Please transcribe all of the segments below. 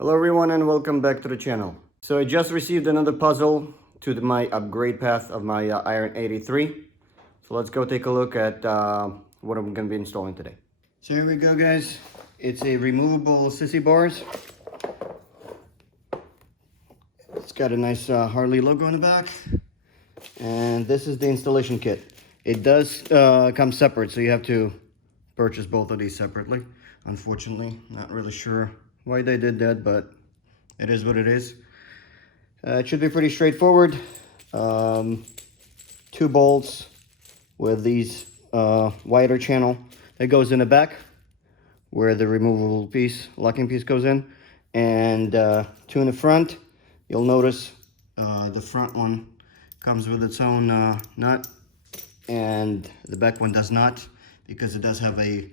Hello everyone and welcome back to the channel. So I just received another puzzle to my upgrade path of my Iron 83. So let's go take a look at what I'm going to be installing today. So here we go guys. It's a removable sissy bars. It's got a nice Harley logo on the back. And this is the installation kit. It does come separate, so you have to purchase both of these separately. Unfortunately, not really sure why they did that, but it is what it is. It should be pretty straightforward. 2 bolts with these wider channel that goes in the back where the removable piece, locking piece goes in, and 2 in the front. You'll notice the front one comes with its own nut, and the back one does not, because it does have a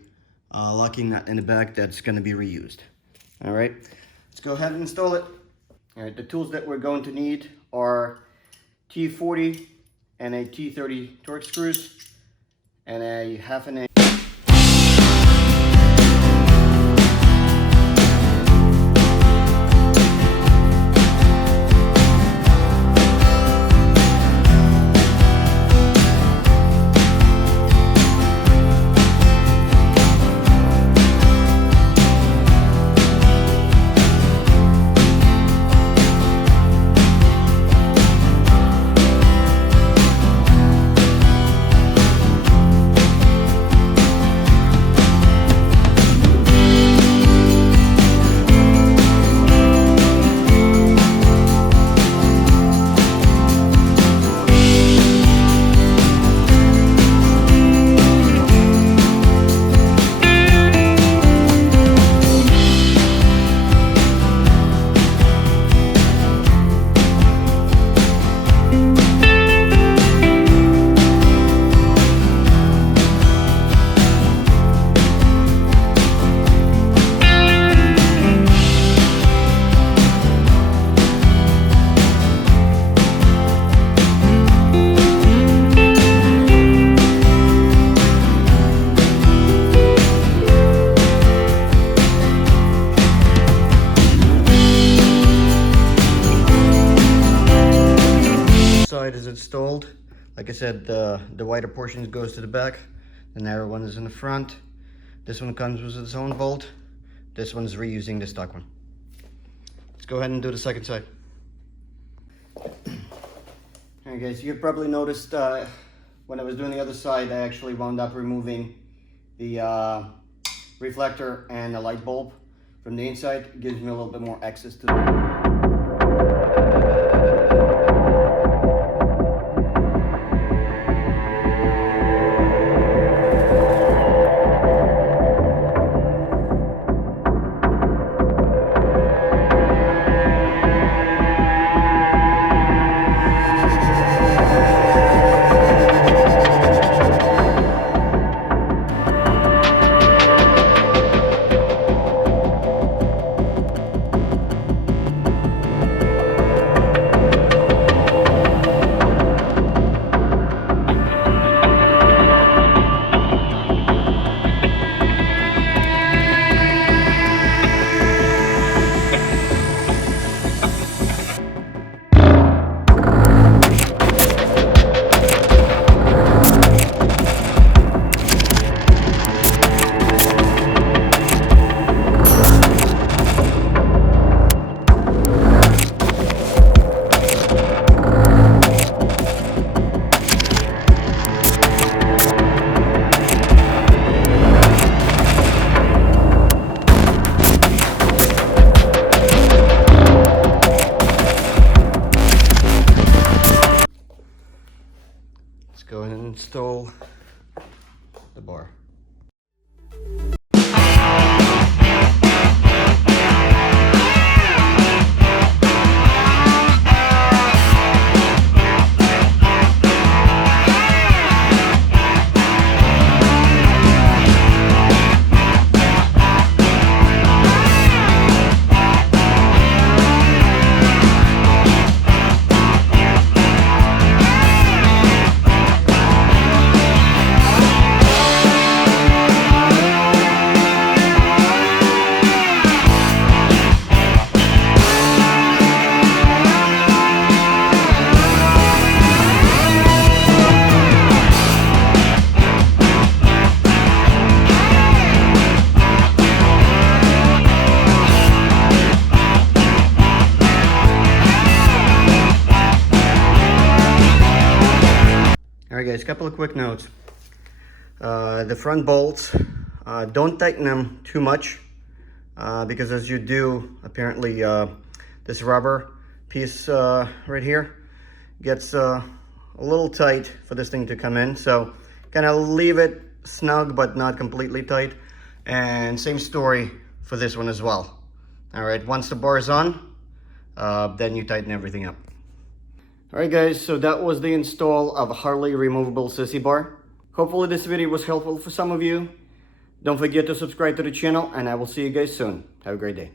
locking nut in the back that's going to be reused. All right, let's go ahead and install it. All right, the tools that we're going to need are T40 and a T30 torque screws and a 1/2 inch. Side is installed. Like I said, the wider portion goes to the back, the narrow one is in the front. This one comes with its own bolt. This one is reusing the stock one. Let's go ahead and do the second side. Alright guys, you've probably noticed when I was doing the other side, I actually wound up removing the reflector and the light bulb from the inside. It gives me a little bit more access to the go ahead and install the bar. guys, couple of quick notes. The front bolts, don't tighten them too much, because as you do, apparently this rubber piece right here gets a little tight for this thing to come in. So kind of leave it snug but not completely tight. And same story for this one as well. All right, once the bar is on, then you tighten everything up. All right guys, so that was the install of a Harley removable sissy bar. Hopefully this video was helpful for some of you. Don't forget to subscribe to the channel, and I will see you guys soon. Have a great day.